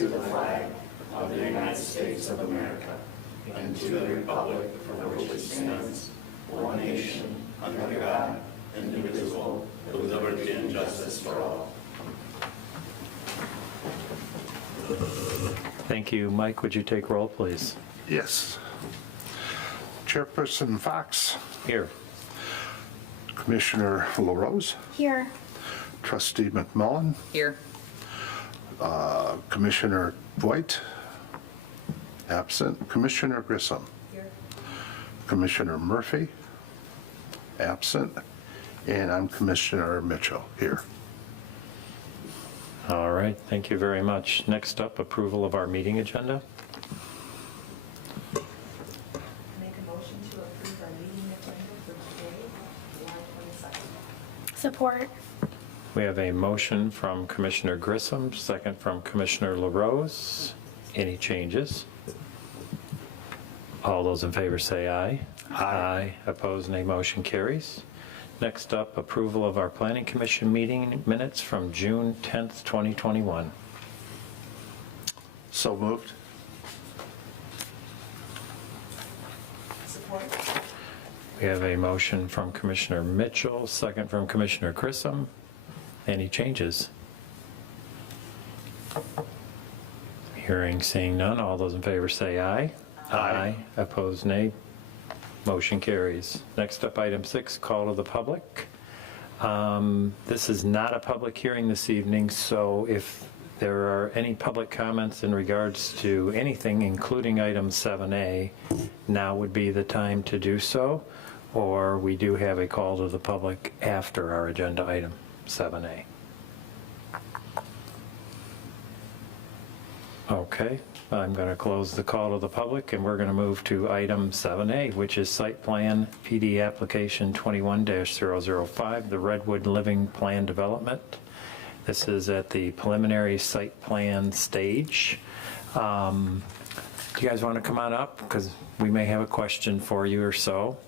to the flag of the United States of America and to the republic for which it stands, one nation, under God, indivisible, with liberty and justice for all. Thank you. Mike, would you take roll, please? Yes. Chairperson Fox, Here. Commissioner LaRose, Here. Trustee McMullen, Here. Commissioner Dwight, absent. Commissioner Grissom. Here. Commissioner Murphy, absent. And I'm Commissioner Mitchell, here. All right, thank you very much. Next up, approval of our meeting agenda. Make a motion to approve our meeting agenda for today, July 22nd. Support. We have a motion from Commissioner Grissom, second from Commissioner LaRose. Any changes? All those in favor say aye. Aye. Opposed, nay. Motion carries. Next up, approval of our Planning Commission meeting minutes from June 10th, 2021. So moved. Support. We have a motion from Commissioner Mitchell, second from Commissioner Grissom. Any changes? Hearing, seeing none. All those in favor say aye. Aye. Opposed, nay. Motion carries. Next up, item 6, call to the public. This is not a public hearing this evening, so if there are any public comments in regards to anything, including item 7A, now would be the time to do so, or we do have a call to the public after our agenda item 7A. Okay, I'm going to close the call to the public, and we're going to move to item 7A, which is Site Plan PD Application 21-005, the Redwood Living Plan Development. This is at the preliminary site plan stage. Do you guys want to come on up? Because we may have a question for you or so.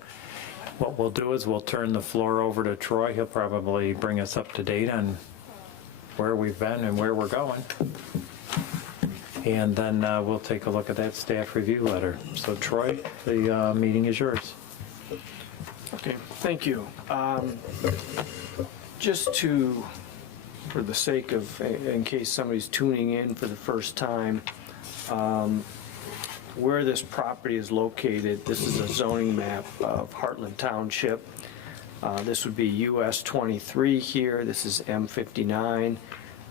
What we'll do is we'll turn the floor over to Troy. He'll probably bring us up to date on where we've been and where we're going. And then we'll take a look at that staff review letter. So Troy, the meeting is yours. Okay, thank you. Just for the sake of, in case somebody's tuning in for the first time, where this property is located, this is a zoning map of Heartland Township. This would be US 23 here, this is M59.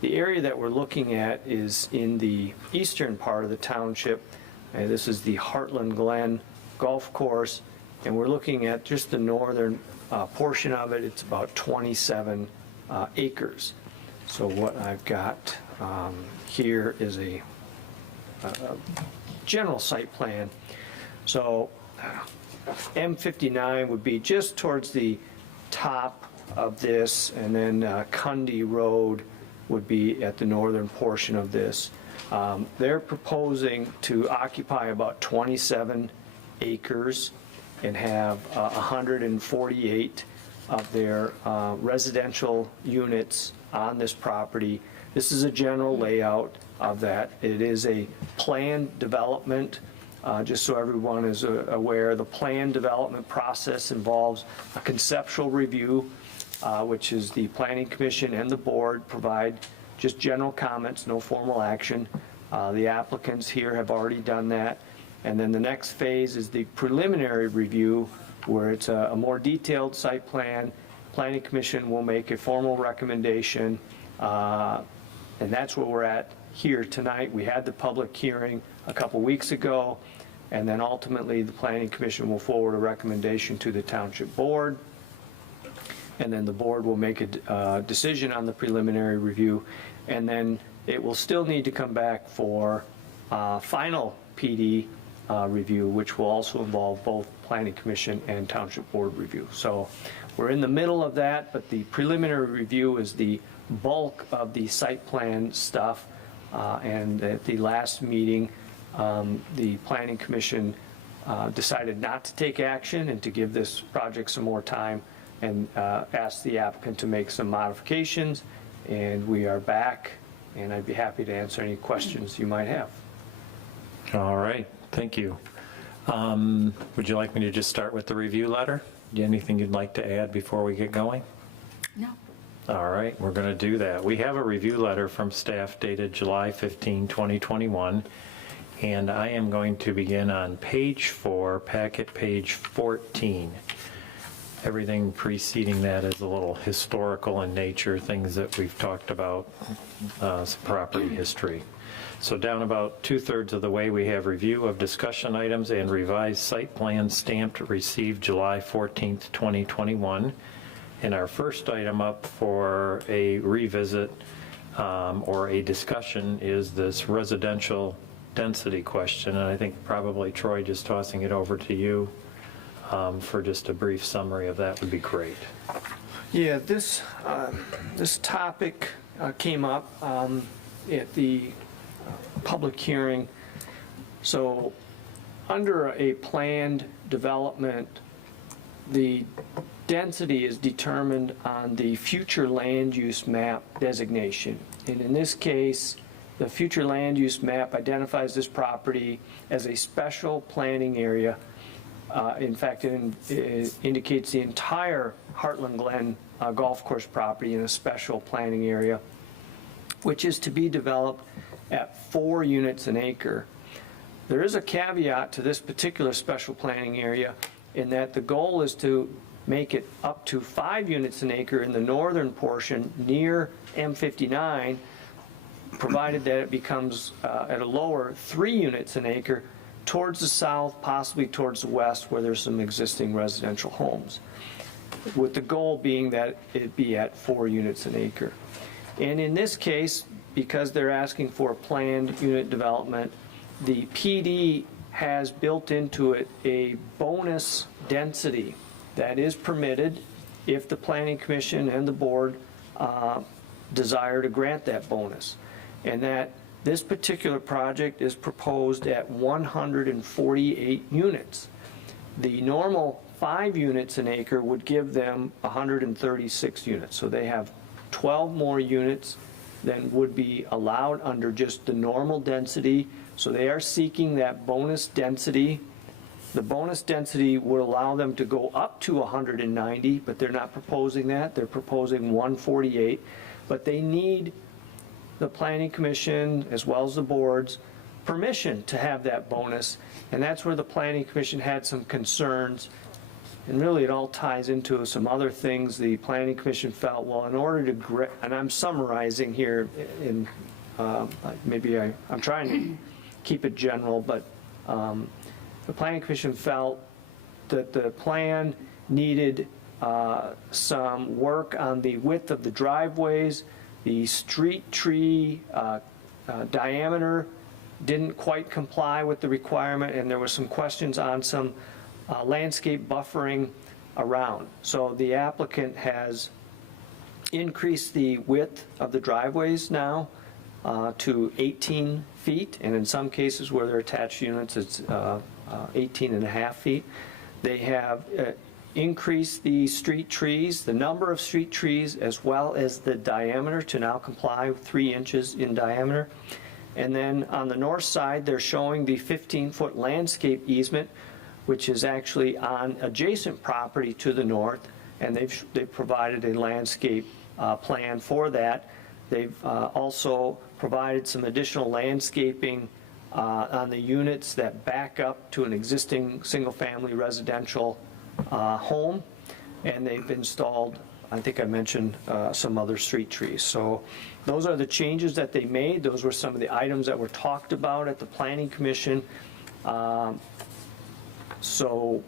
The area that we're looking at is in the eastern part of the township. This is the Heartland Glen Golf Course, and we're looking at just the northern portion of it. It's about 27 acres. So what I've got here is a general site plan. So M59 would be just towards the top of this, and then Cundy Road would be at the northern portion of this. They're proposing to occupy about 27 acres and have 148 of their residential units on this property. This is a general layout of that. It is a planned development. Just so everyone is aware, the planned development process involves a conceptual review, which is the Planning Commission and the board provide just general comments, no formal action. The applicants here have already done that. And then the next phase is the preliminary review, where it's a more detailed site plan. Planning Commission will make a formal recommendation, and that's where we're at here tonight. We had the public hearing a couple weeks ago, and then ultimately the Planning Commission will forward a recommendation to the Township Board, and then the board will make a decision on the preliminary review, and then it will still need to come back for final PD review, which will also involve both Planning Commission and Township Board review. So we're in the middle of that, but the preliminary review is the bulk of the site plan stuff. And at the last meeting, the Planning Commission decided not to take action and to give this project some more time, and asked the applicant to make some modifications. And we are back and I'd be happy to answer any questions you might have. All right, thank you. Would you like me to just start with the review letter? Anything you'd like to add before we get going? No. All right, we're going to do that. We have a review letter from staff dated July 15, 2021, and I am going to begin on page 4, packet page 14. Everything preceding that is a little historical in nature, things that we've talked about, some property history. So down about 2/3 of the way, we have review of discussion items and revised site plan stamped received July 14th, 2021. And our first item up for a revisit or a discussion is this residential density question. And I think probably Troy, just tossing it over to you for just a brief summary of that would be great. Yeah, this topic came up at the public hearing. So under a planned development, the density is determined on the future land use map designation. And in this case, the future land use map identifies this property as a special planning area. In fact, it indicates the entire Heartland Glen golf course property in a special planning area, which is to be developed at 4 units an acre. There is a caveat to this particular special planning area in that the goal is to make it up to 5 units an acre in the northern portion near M59, provided that it becomes at a lower 3 units an acre towards the south, possibly towards the west, where there's some existing residential homes, with the goal being that it be at 4 units an acre. And in this case, because they're asking for a planned unit development, the PD has built into it a bonus density that is permitted if the Planning Commission and the board desire to grant that bonus. And that this particular project is proposed at 148 units. The normal 5 units an acre would give them 136 units. So they have 12 more units than would be allowed under just the normal density. So they are seeking that bonus density. The bonus density would allow them to go up to 190, but they're not proposing that. They're proposing 148. But they need the Planning Commission, as well as the board's permission to have that bonus. And that's where the Planning Commission had some concerns. And really, it all ties into some other things. The Planning Commission felt, well, in order to, and I'm summarizing here, in maybe I'm trying to keep it general, but the Planning Commission felt that the plan needed some work on the width of the driveways. The street tree diameter didn't quite comply with the requirement, and there were some questions on some landscape buffering around. So the applicant has increased the width of the driveways now to 18 feet, and in some cases where they're attached units, it's 18 and a half feet. They have increased the street trees, the number of street trees, as well as the diameter to now comply with 3 inches in diameter. And then on the north side, they're showing the 15-foot landscape easement, which is actually on adjacent property to the north, and they've provided a landscape plan for that. They've also provided some additional landscaping on the units that back up to an existing single-family residential home, and they've installed, I think I mentioned, some other street trees. So those are the changes that they made. Those were some of the items that were talked about at the Planning Commission. So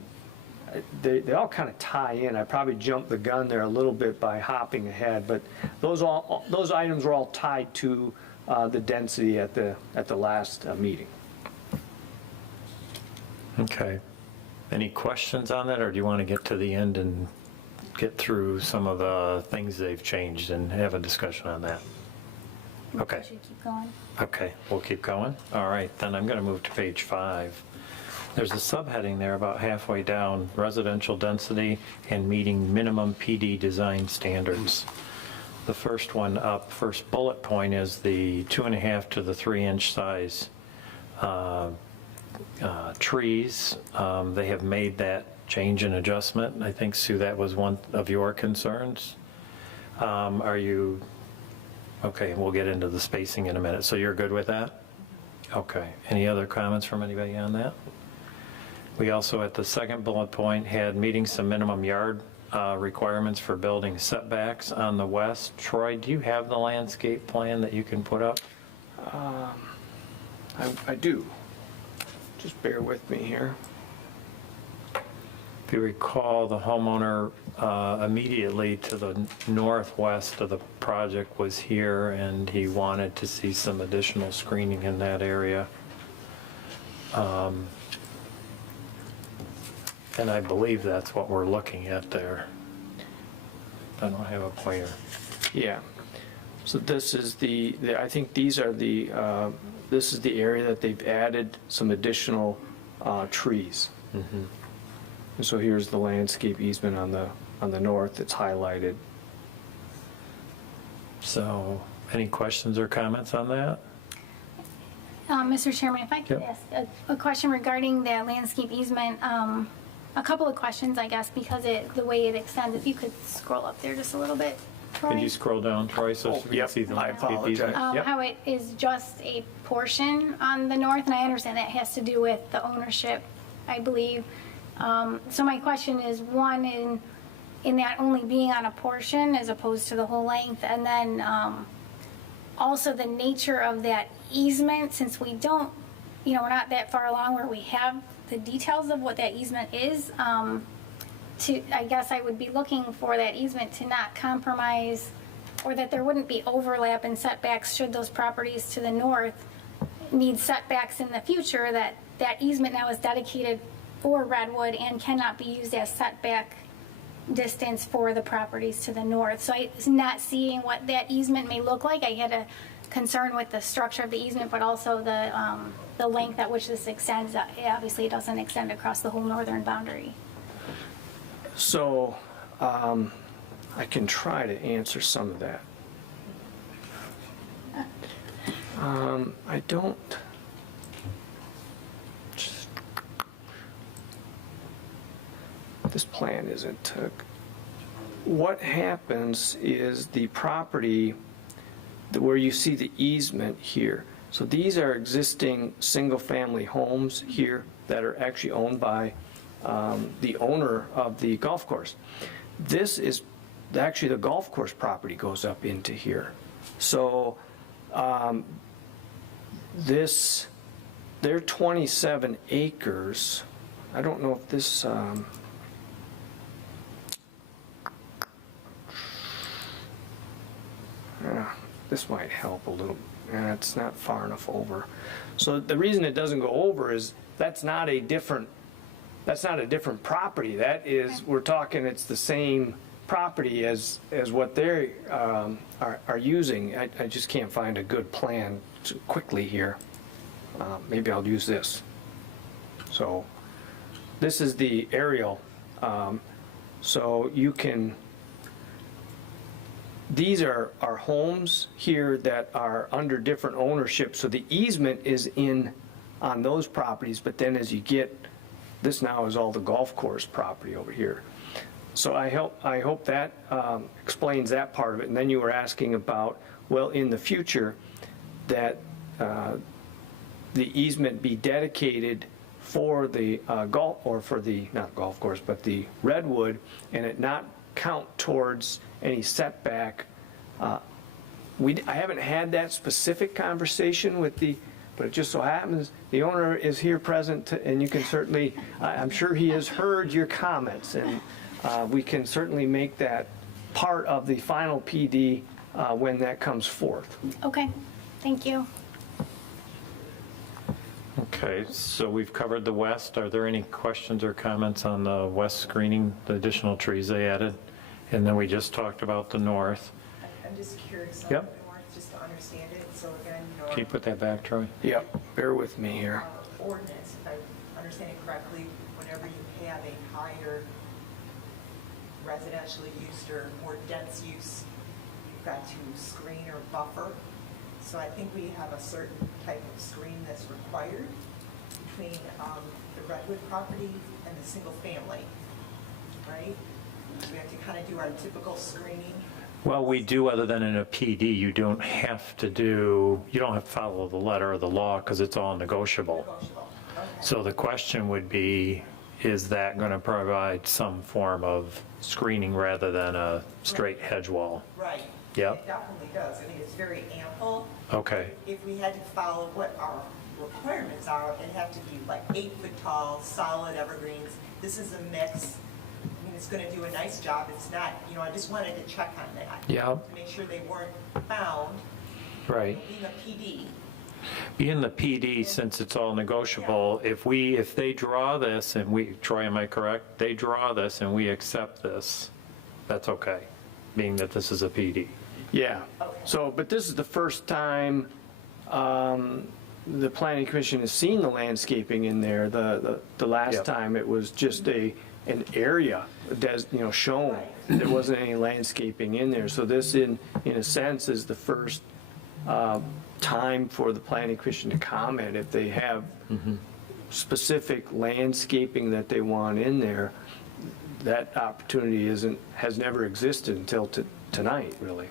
they all kind of tie in. I probably jumped the gun there a little bit by hopping ahead, but those items were all tied to the density at the last meeting. Okay. Any questions on that, or do you want to get to the end and get through some of the things they've changed and have a discussion on that? Okay. Should we keep going? Okay, we'll keep going. All right, then I'm going to move to page 5. There's a subheading there about halfway down, residential density and meeting minimum PD design standards. the first one up, first bullet point is the 2.5 to the 3-inch size trees. They have made that change and adjustment. I think, Sue, that was one of your concerns. Are you, okay, we'll get into the spacing in a minute. So you're good with that? Okay. Any other comments from anybody on that? We also, at the second bullet point, had meeting some minimum yard requirements for building setbacks on the west. Troy, do you have the landscape plan that you can put up? I do. Just bear with me here. If you recall, the homeowner immediately to the northwest of the project was here, and he wanted to see some additional screening in that area. And I believe that's what we're looking at there. I don't have a pointer. Yeah. So this is I think these are this is the area that they've added some additional trees. Mm-hmm. And so here's the landscape easement on the north that's highlighted. So, any questions or comments on that? Mr. Chairman, if I could Yep. ask a question regarding that landscape easement, a couple of questions, I guess, because the way it extends, if you could scroll up there just a little bit, Troy. Could you scroll down, Troy, so we can yep, see the I landscape apologize. easement? Yep. How it is just a portion on the north, and I understand that has to do with the ownership, I believe. So my question is, one, in that only being on a portion as opposed to the whole length, and then also the nature of that easement, since we don't, we're not that far along where we have the details of what that easement is. I guess I would be looking for that easement to not compromise, or that there wouldn't be overlap and setbacks should those properties to the north need setbacks in the future, that easement now is dedicated for Redwood and cannot be used as setback distance for the properties to the north. So I'm not seeing what that easement may look like. I had a concern with the structure of the easement, but also the length at which this extends. Obviously, it doesn't extend across the whole northern boundary. So I can try to answer some of that. I don't. This plan isn't. What happens is the property where you see the easement here. So these are existing single-family homes here that are actually owned by the owner of the golf course. This is actually the golf course property goes up into here. So they're 27 acres. I don't know if this. This might help a little. It's not far enough over. So the reason it doesn't go over is that's not a different property. That is, we're talking, it's the same property as what they are using. I just can't find a good plan quickly here. Maybe I'll use this. So this is the aerial. So you can. These are homes here that are under different ownership, so the easement is on those properties, but then as you get, this now is all the golf course property over here. So I hope that explains that part of it. And then you were asking about, well, in the future, that the easement be dedicated for the not golf course, but the Redwood, and it not count towards any setback. I haven't had that specific conversation with but it just so happens the owner is here present, and you can certainly, I'm sure he has heard your comments, and we can certainly make that part of the final PD when that comes forth. Okay, thank you. Okay, so we've covered the west. Are there any questions or comments on the west screening, the additional trees they added? And then we just talked about the north. I'm just curious on Yep. the north, just to understand it. So again, Can you put that back, Troy? Yep, bear with me here. ordinance, if I understand it correctly, whenever you have a higher residential use or more dense use, you've got to screen or buffer. So I think we have a certain type of screen that's required between the Redwood property and the single family, right? So we have to kind of do our typical screening. Well, we do, other than in a PD, you don't have to follow the letter of the law because it's all negotiable. Negotiable. Okay. So the question would be, is that going to provide some form of screening rather than a straight hedge wall? Right. Yep. It definitely does. I mean, it's very ample. Okay, If we had to follow what our requirements are, it'd have to be like 8 foot tall, solid evergreens. This is a mix. I mean, it's going to do a nice job. It's not, I just wanted to check on that. yeah, To make sure they weren't found. right. Being a PD. Being the PD, since it's all negotiable, if they draw this and Troy, am I correct? They draw this and we accept this, that's okay, being that this is a PD. Yeah, Okay. so, but this is the first time the planning commission has seen the landscaping in there. The last Yep. time it was just an area, shown. There wasn't any landscaping in there. So this, in a sense, is the first time for the planning commission to comment. If they have specific landscaping that they want in there, that opportunity has never existed until tonight, really.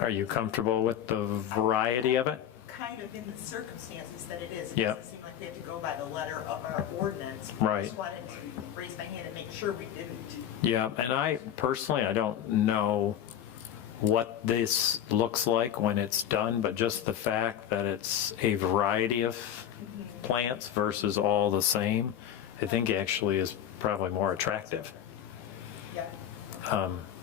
Are you comfortable with the variety of it? Kind of in the circumstances that it is. It Yeah. doesn't seem like we have to go by the letter of our ordinance. Right. I just wanted to raise my hand and make sure we didn't. Yeah, and I don't know what this looks like when it's done, but just the fact that it's a variety of plants versus all the same, I think actually is probably more attractive. Yeah.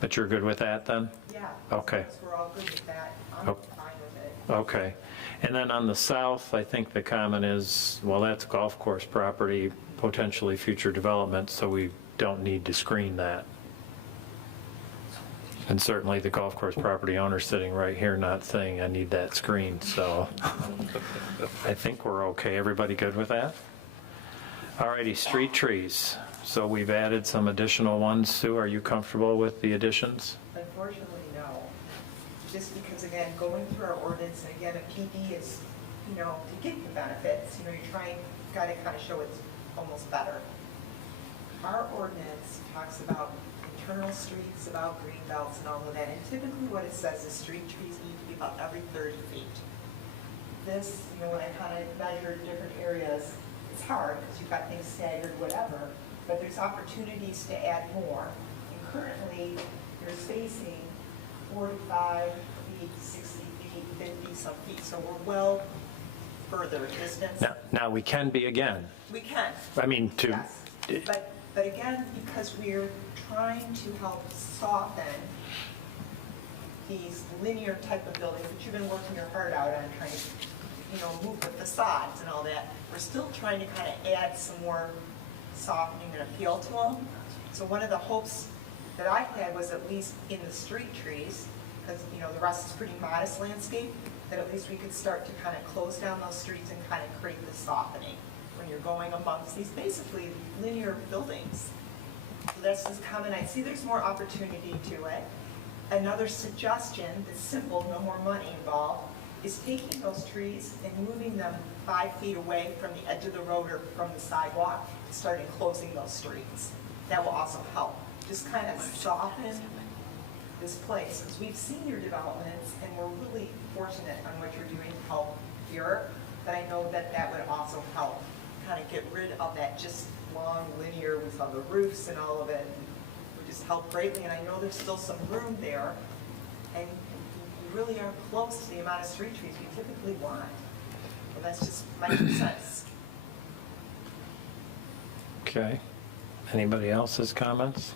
But you're good with that then? Yeah. Okay. As long as we're all good with that, I'm Oh. fine with it. Okay. And then on the south, I think the comment is, well, that's golf course property, potentially future development, so we don't need to screen that. And certainly the golf course property owner sitting right here not saying, I need that screen, so I think we're okay. Everybody good with that? All righty, street trees. So we've added some additional ones. Sue, are you comfortable with the additions? Unfortunately, no. Just because, again, going through our ordinance, and again, a PD is, to get the benefits, you're trying, got to kind of show it's almost better. Our ordinance talks about internal streets, about green belts and all of that, and typically what it says is street trees need to be about every 30 feet. This, when I kind of measure different areas, it's hard because you've got things staggered, whatever, but there's opportunities to add more. And currently, you're spacing 45 feet, 60 feet, 50 some feet, so we're well further distance. Now we can be again. We can. I mean, Yes, but again, because we're trying to help soften these linear type of buildings that you've been working your heart out on trying to, move the facades and all that, we're still trying to kind of add some more softening and appeal to them. So one of the hopes that I had was at least in the street trees, because, the rest is pretty modest landscape, that at least we could start to kind of close down those streets and kind of create the softening when you're going amongst these basically linear buildings. So that's just comment. I see there's more opportunity to it. Another suggestion that's simple, no more money involved, is taking those trees and moving them 5 feet away from the edge of the road or from the sidewalk, starting closing those streets. That will also help. Just kind of soften this place, because we've seen your developments and we're really fortunate on what you're doing to help here, but I know that that would also help kind of get rid of that just long linear with all the roofs and all of it. It would just help greatly, and I know there's still some room there, and you really are close to the amount of street trees we typically want. Well, that's just my 2 cents. Okay. Anybody else's comments?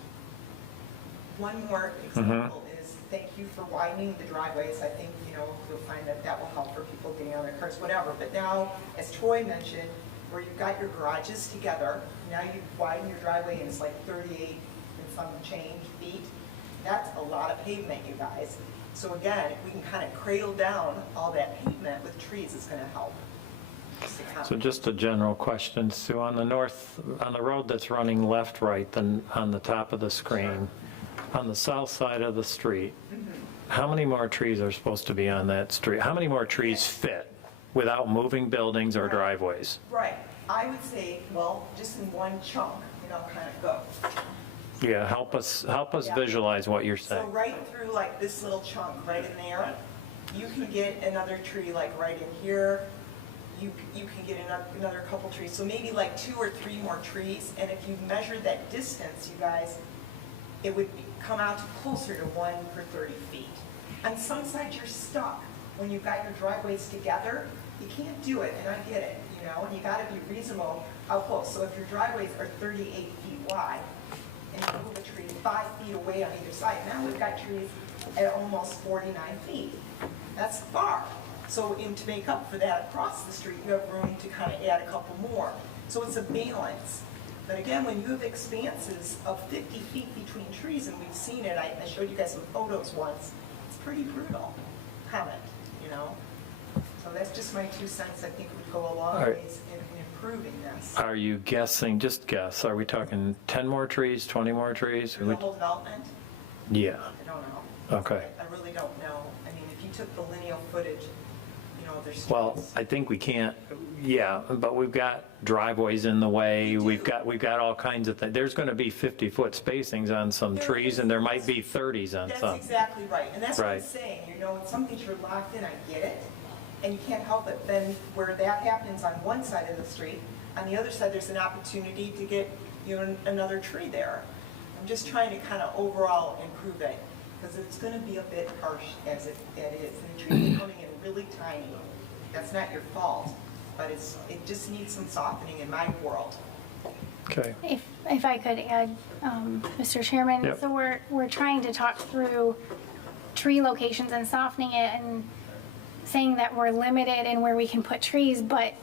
One more example is, thank you for widening the driveways. I think, you'll find that that will help for people getting on their cars, whatever. But now, as Troy mentioned, where you've got your garages together, now you've widened your driveway and it's like 38 and some change feet. That's a lot of pavement, you guys. So again, if we can kind of cradle down all that pavement with trees, it's going to help. So just a general question, Sue, on the road that's running left, right, then on the top of the screen, on the south side of the street, how many more trees are supposed to be on that street? How many more trees fit without moving buildings or driveways? Right, I would say, well, just in one chunk, kind of go. Yeah, help us Yeah. visualize what you're So saying. right through like this little chunk right in there, you can get another tree like right in here. You can get another couple trees, so maybe like 2 or 3 more trees. And if you measured that distance, you guys, it would come out to closer to 1 per 30 feet. On some sides, you're stuck. When you've got your driveways together, you can't do it, and I get it, and you gotta be reasonable how close. So if your driveways are 38 feet wide, and you move a tree 5 feet away on either side, now we've got trees at almost 49 feet. That's far. So to make up for that across the street, you have room to kind of add a couple more. So it's a balance. But again, when you have expanses of 50 feet between trees, and we've seen it, I showed you guys some photos once, it's pretty brutal comment, So that's just my 2 cents, I think would go a long All right. ways in improving this. Are you guessing, just guess, are we talking 10 more trees, 20 more trees? For the whole development, Yeah, I don't know. okay. I really don't know. I mean, if you took the lineal footage, there's. Well, I think we can't, yeah, but we've got driveways in the way, we've got all kinds of things. There's going to be 50-foot spacings on some There trees, is. and there might be 30s on That's some. exactly right, and that's what I'm Right. saying, some things you're locked in, I get it, and you can't help it. Then where that happens on one side of the street, on the other side, there's an opportunity to get, another tree there. I'm just trying to kind of overall improve it, because it's going to be a bit harsh as it is. And the trees are coming in really tiny. That's not your fault, but it just needs some softening in my world. Okay, If I could add, Mr. Chairman, Yep. so we're trying to talk through tree locations and softening it and saying that we're limited in where we can put trees, but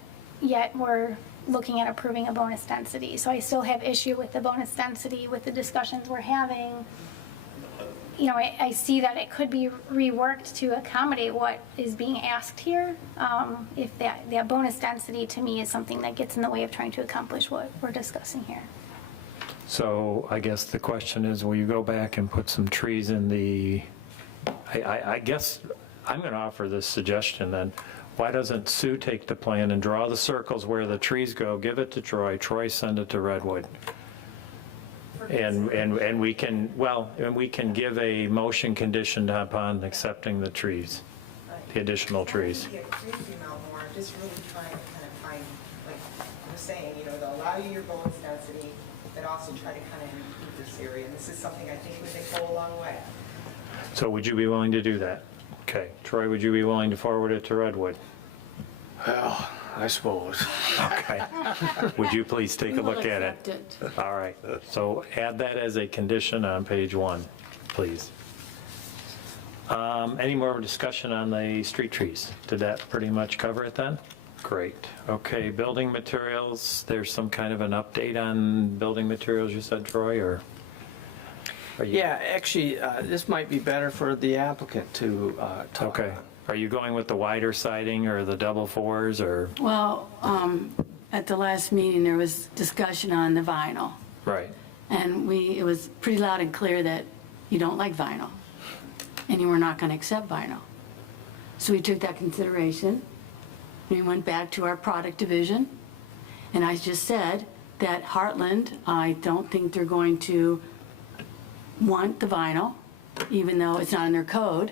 yet we're looking at approving a bonus density. So I still have issue with the bonus density with the discussions we're having. I see that it could be reworked to accommodate what is being asked here. If that bonus density to me is something that gets in the way of trying to accomplish what we're discussing here. so I guess the question is, will you go back and put some trees in the, I guess, I'm going to offer this suggestion then. Why doesn't Sue take the plan and draw the circles where the trees go, give it to Troy, send it to Redwood? And we can, and we can give a motion conditioned upon accepting the trees, the additional trees. I get crazy amount more, I'm just really trying to kind of find, like I'm saying, to allow you your bonus density, but also try to kind of improve this area. And this is something I think would go a long way. So would you be willing to do that? Okay, Troy, would you be willing to forward it to Redwood? Well, I suppose. Okay. Would you please take a look at it? Accept it. All right, so add that as a condition on page 1, please. Any more discussion on the street trees? Did that pretty much cover it then? Great. Okay, building materials, there's some kind of an update on building materials, you said, Troy, or? Are you- Yeah, actually, this might be better for the applicant to talk Okay. about. Are you going with the wider siding or the double fours, or? Well, at the last meeting, there was discussion on the vinyl, Right. and it was pretty loud and clear that you don't like vinyl, and you were not going to accept vinyl. So we took that consideration, we went back to our product division, and I just said that Heartland, I don't think they're going to want the vinyl, even though it's not in their code,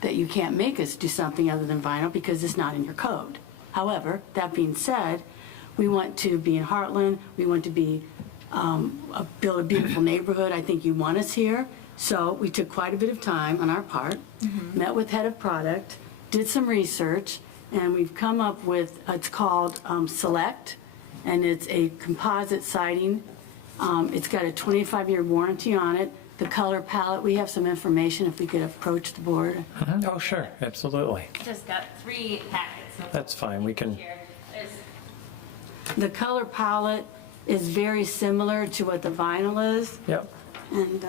that you can't make us do something other than vinyl because it's not in your code. However, that being said, we want to be in Heartland, we want to be, build a beautiful neighborhood, I think you want us here. So we took quite a bit of time on our part, met with head of product, did some research, and we've come up with, it's called Select, and it's a composite siding. It's got a 25-year warranty on it. The color palette, we have some information if we could approach the board. Oh, sure, absolutely. Just got 3 packets. So That's fine, we can, here. There's The color palette is very similar to what the vinyl is, yep. and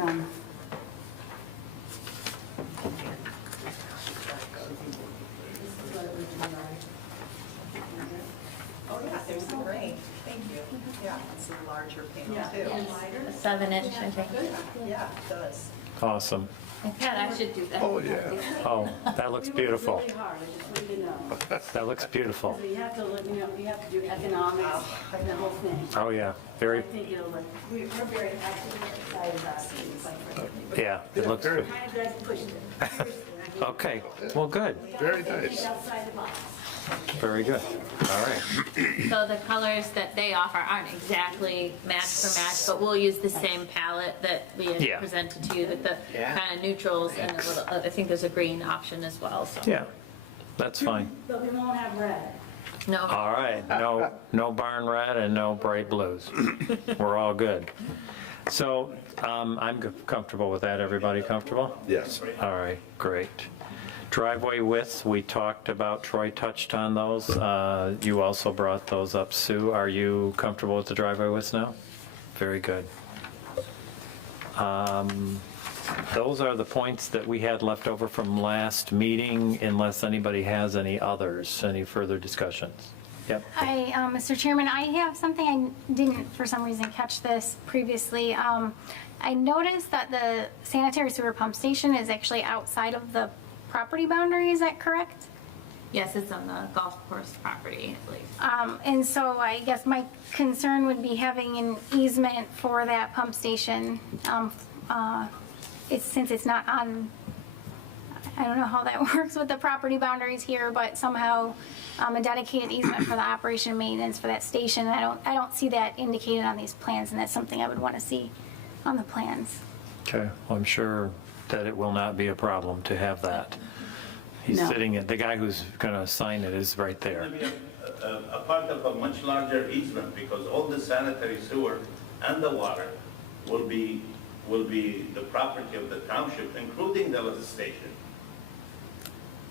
Oh, yeah, there's the range, thank you. Yeah, it's a larger panel too. a 7-inch, I think. Yeah, it does. Awesome. Pat, I should do that. Oh, yeah. Oh, that looks beautiful. Really hard, I just want you to know. That looks beautiful. So you have to look, you have to do economics and the whole thing. Oh, yeah, I very, think it'll look, we're very excited about seeing something. yeah, it looks good. Kind of guys pushed it. Seriously, I mean, Okay, well, good, Very think nice. outside the box. very good. All right, So the colors that they offer aren't exactly match for match, but we'll use the same palette that we Yeah. had presented to you with the Yeah. kind of neutrals and a little, I think there's a green option as well, so. yeah, that's fine. But we won't have red. No, All right, no barn red and no bright blues. We're all good. So I'm comfortable with that. Everybody comfortable? Yes. All right, great. Driveway width, we talked about, Troy touched on those. You also brought those up, Sue. Are you comfortable with the driveway widths now? Very good. Those are the points that we had left over from last meeting, unless anybody has any others, any further discussions. Yep. Mr. Chairman, I have something, I didn't for some reason catch this previously. I noticed that the sanitary sewer pump station is actually outside of the property boundary, is that correct? yes, it's on the golf course property, I believe. And so I guess my concern would be having an easement for that pump station. Since it's not on, I don't know how that works with the property boundaries here, but somehow a dedicated easement for the operation and maintenance for that station. I don't see that indicated on these plans, and that's something I would want to see on the plans. Okay, well, I'm sure that it will not be a problem to have that. He's No. sitting, the guy who's going to sign it is right there. Maybe a part of a much larger easement, because all the sanitary sewer and the water will be the property of the township, including the lift station.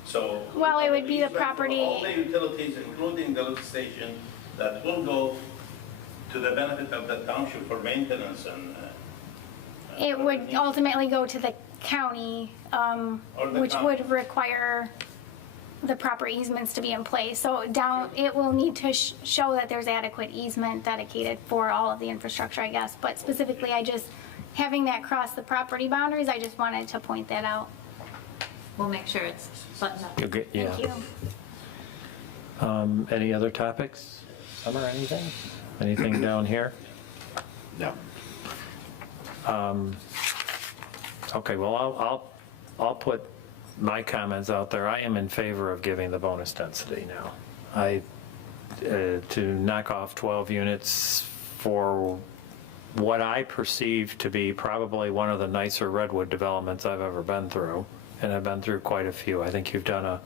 So. Well, it would be the easement for property- All the utilities, including the lift station, that will go to the benefit of the township for maintenance and. It would ultimately go to the county, Or the which county. would require the proper easements to be in place. So it will need to show that there's adequate easement dedicated for all of the infrastructure, I guess. But specifically, having that cross the property boundaries, I just wanted to point that out. We'll make sure it's buttoned up. You'll get, yeah. Thank you. Any other topics? Summer, anything? Anything down here? No. Okay, well, I'll put my comments out there. I am in favor of giving the bonus density now. To knock off 12 units for what I perceive to be probably one of the nicer Redwood developments I've ever been through, and I've been through quite a few. I think you've done a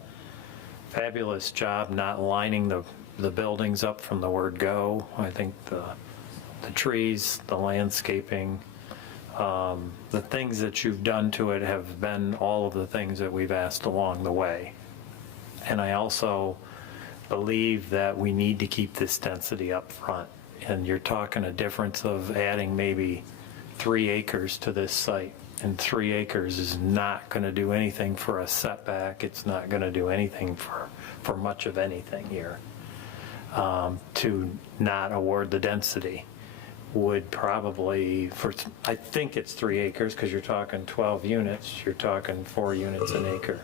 fabulous job not lining the buildings up from the word go. I think the trees, the landscaping, the things that you've done to it have been all of the things that we've asked along the way. And I also believe that we need to keep this density up front. And you're talking a difference of adding maybe 3 acres to this site. And 3 acres is not going to do anything for a setback. It's not going to do anything for much of anything here. To not award the density would probably, I think it's 3 acres, because you're talking 12 units, you're talking 4 units an acre.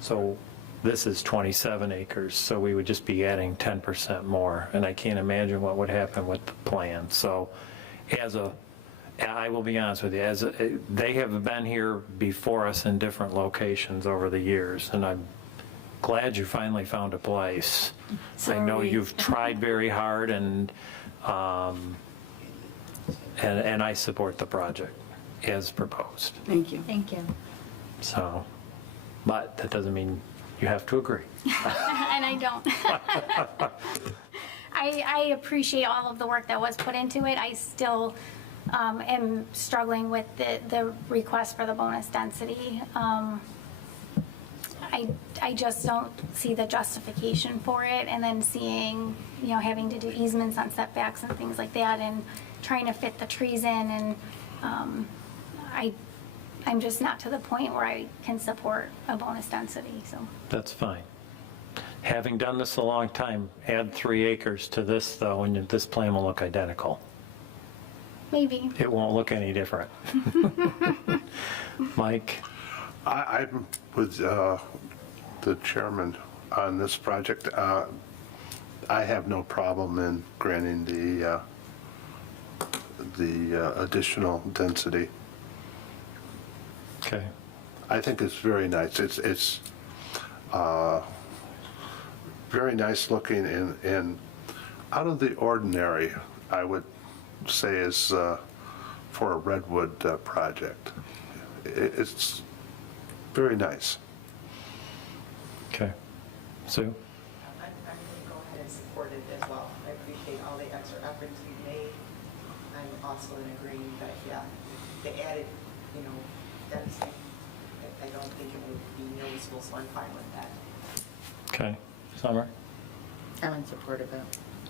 So this is 27 acres, so we would just be adding 10% more, and I can't imagine what would happen with the plan. So I will be honest with you, they have been here before us in different locations over the years, and I'm glad you finally found a place. So I are know we. you've tried very hard, and I support the project as proposed. Thank you. Thank you. So, but that doesn't mean you have to agree. And I don't. I appreciate all of the work that was put into it. I still am struggling with the request for the bonus density. I just don't see the justification for it, and then seeing, having to do easements on setbacks and things like that, and trying to fit the trees in, and I'm just not to the point where I can support a bonus density, so. That's fine. Having done this a long time, add 3 acres to this, though, and this plan will look identical. Maybe. It won't look any different. Mike? I'm with the chairman on this project. I have no problem in granting the additional density. Okay. I think it's very nice. It's very nice looking and out of the ordinary, I would say, is for a redwood project. It's very nice. Okay. Sue? I'm going to go ahead and support it as well. I appreciate all the extra efforts you've made. I'm also in agreeing that, yeah, the added, density, I don't think it would be noticeable, so I'm fine with that. Okay. Summer? I'm in support of it.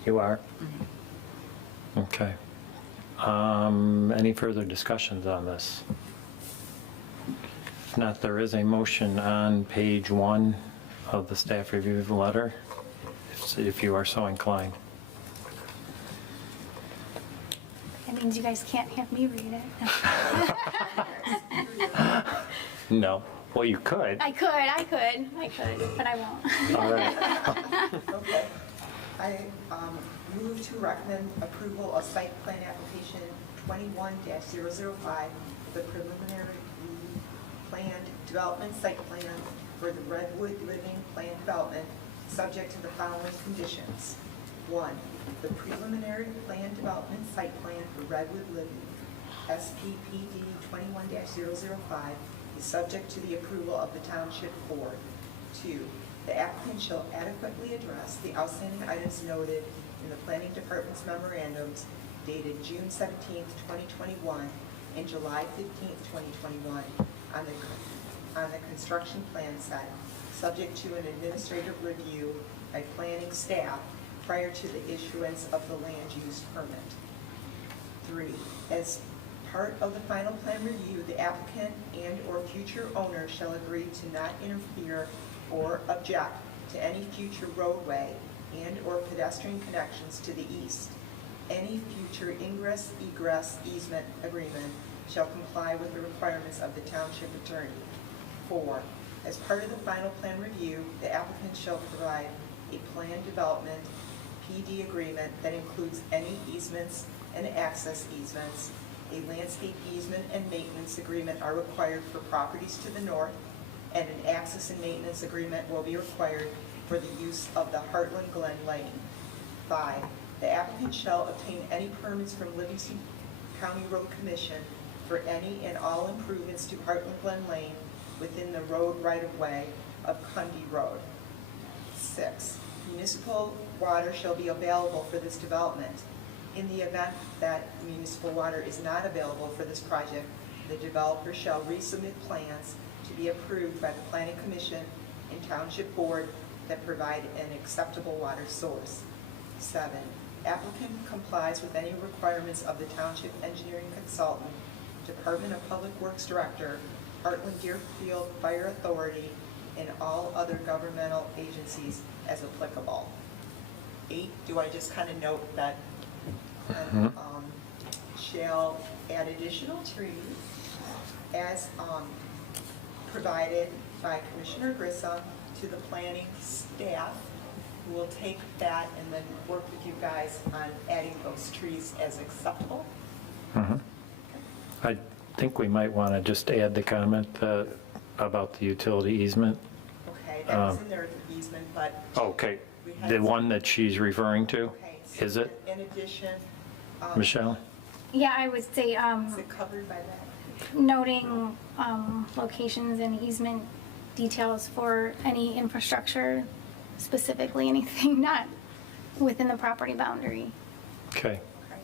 You are? Okay. Any further discussions on this? If not, there is a motion on page 1 of the staff review letter, if you are so inclined. That means you guys can't have me read it. No. Well, you could. I could, but I won't. All right. Okay. I move to recommend approval of site plan application 21-005, the preliminary planned development site plan for the Redwood Living Plan Development, subject to the following conditions. 1, the preliminary plan development site plan for Redwood Living, SPPD 21-005, is subject to the approval of the Township Board. 2, the applicant shall adequately address the outstanding items noted in the Planning Department's memorandums dated June 17th, 2021 and July 15th, 2021 on the construction plan set, subject to an administrative review by planning staff prior to the issuance of the land use permit. 3, as part of the final plan review, the applicant and/or future owner shall agree to not interfere or object to any future roadway and/or pedestrian connections to the east. Any future ingress-egress easement agreement shall comply with the requirements of the township attorney. 4, as part of the final plan review, the applicant shall provide a plan development PD agreement that includes any easements and access easements. A landscape easement and maintenance agreement are required for properties to the north, and an access and maintenance agreement will be required for the use of the Heartland Glen Lane. 5, the applicant shall obtain any permits from Livingston County Road Commission for any and all improvements to Heartland Glen Lane within the road right-of-way of Cundy Road. 6, municipal water shall be available for this development. In the event that municipal water is not available for this project, the developer shall resubmit plans to be approved by the Planning Commission and Township Board that provide an acceptable water source. 7, applicant complies with any requirements of the Township Engineering Consultant, Department of Public Works Director, Heartland Deerfield Fire Authority, and all other governmental agencies as applicable. 8, do I just kind of note that shall add additional trees as provided by Commissioner Grissom to the planning staff, who will take that and then work with you guys on adding those trees as acceptable. I think we might want to just add the comment about the utility easement. Okay, that was in there, the easement, but. Okay, we had the one that she's referring to, Okay, so is it, in addition. Michelle? Yeah, I would say, Is it covered by that? noting locations and easement details for any infrastructure, specifically anything not within the property boundary. Okay, Okay.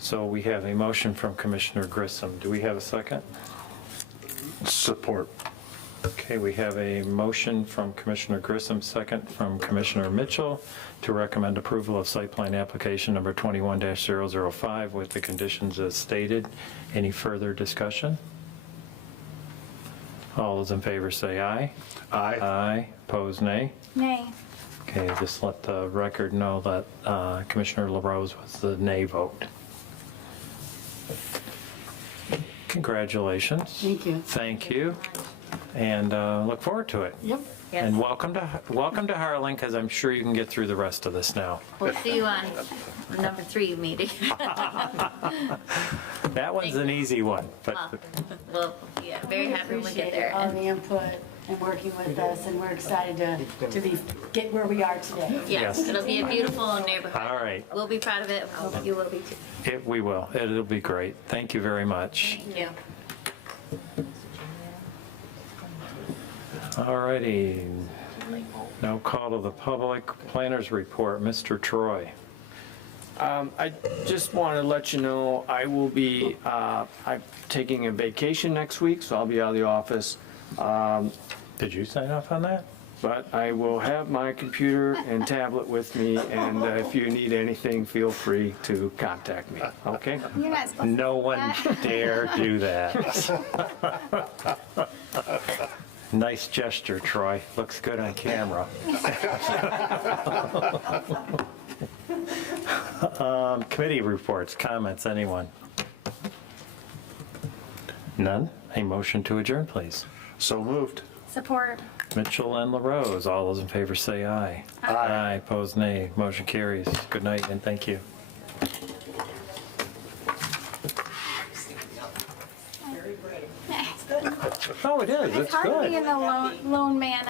so we have a motion from Commissioner Grissom. Do we have a second? Support. Okay, we have a motion from Commissioner Grissom, second from Commissioner Mitchell, to recommend approval of site plan application number 21-005 with the conditions as stated. Any further discussion? All those in favor say aye. Aye. Aye. Opposed, nay. Nay. Okay, just let the record know that Commissioner LaRose was the nay vote. Congratulations. Thank you. Thank you, and look forward to it. Yep. Yes. And welcome to Harlan, because I'm sure you can get through the rest of this now. We'll see you on number 3 meeting. That one's an easy one, but Well, yeah, very happy when we get there. All the input and working with us, and we're excited to get where we are today. Yes, Yes. it'll be a beautiful neighborhood. all right, We'll be proud of it. Hope you will be too. we will. It'll be great. Thank you very much. Thank you. All righty. No call to the public. Planners report, Mr. Troy. I just want to let you know, I will be, I'm taking a vacation next week, so I'll be out of the office. Did you sign off on that? But I will have my computer and tablet with me, and if you need anything, feel free to contact me, okay? You're not supposed to. No do one that. dare do that. Nice gesture, Troy. Looks good on camera. Committee reports, comments, anyone? None? A motion to adjourn, please. So moved. Support. Mitchell and LaRose, all those in favor say aye. Aye. Opposed, nay. Motion carries. Good night and thank you. Very brave. It's good. Oh, it is. It's It's hard to good. be in the lone man